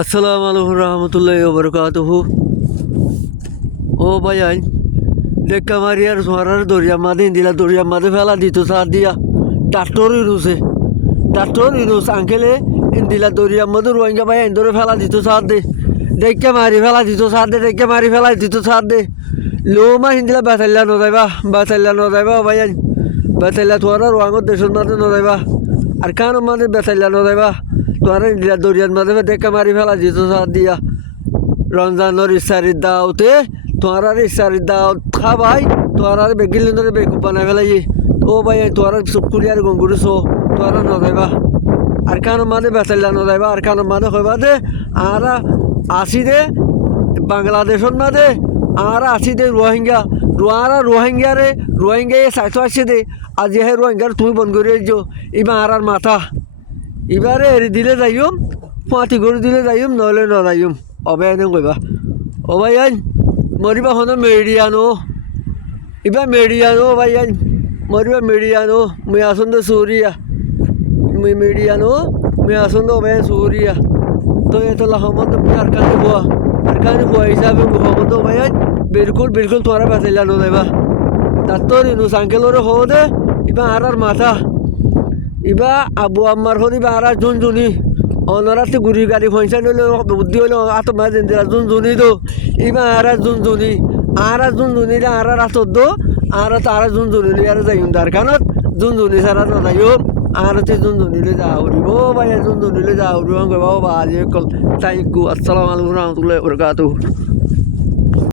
আসসালামু আলাইকুম রহমতুল্লাহি ওয়া বারাকাতুহু। ও ভাই আইন ডেক্কা মারিয়ার সোয়ারার দরিয়া মাদে দিলা দরিয়া মাদে ফেলা দিত সার দিয়া ডাক্তর ইনুস আঙ্কেলে ইন্দিলা দরিয়া মধু রোহিঙ্গা ভাই আইন ধরে ফেলা দিত সার দে ডেক্কা মারি ফেলা দিত সার দে ডেক্কা মারি ফেলা দিত সার দে লো মা হিন্দিলা বাতাল্লা নদাইবা ভাই আইন বাতাল্লা তোরা রোয়াঙ্গর দেশের মাঝে নদাইবা আর কান মাঝে বাতাল্লা নদাইবা তোরা ইন্দিলা দরিয়ার মাঝে ডেক্কা মারি ফেলা দিত সার দিয়া রমজানোর ইফতারির দাওতে তোরা ইফতারির দাওত খাবাই তোরা বেগিলেন ধরে বেকুব বানাই ফেলাই ও ভাই তোরা চুপকুরি আর গঙ্গুরি শো তোরা নদাইবা আর কানো মাঝে বেতাল্লা নদাইবা আর কানো মাঝে কইবা দে আর আসি দে বাংলাদেশের মাঝে আর আসি দে রোহিঙ্গা সাইতো আসছে দে আজ হে রোহিঙ্গার তুমি বন্ধ করে যাও এবার আর মাথা এবারে এরি দিলে যাইম পাঁতি করে দিলে যাইম নহলে নদাইম অবে এনে কইবা ও ভাই আইন মরিবা হনো মেডিয়ানো ইবা মেডিয়ানো ভাই আইন মরিবা মেডিয়ানো মুই আসুন তো সুরিয়া মেডিয়ানো মুই আসুন তো ভাই সুরিয়া তো এত লাহমত আর কানে হুয়া হিসাবে মুহম্মদ ভাই আইন বিলকুল তোরা বাঁচাইলানো দেবা তার তোর ইনুস আঙ্কেলরে হো দে ইবা আর মাথা ইবা আবু আম্মার হল ইবা আর জুনজুনি অনরাতে গুড়ি গাড়ি পয়সা নিলে বুদ্ধি হলে আত মাছ দিলা জুনজুনি দো ইবা আর জুনজুনি আর রাতত দো আর জুনজুনি আর যাইম তার কানত জুনজুনি সারা নদাইও আর জুনজুনিলে যাওরি ও ভাই জুনজুনিলে যাওরি বাবা আজ কল তাই আসসালামু আলাইকুম রহমতুল্লাহি ওয়া বারাকাতুহু।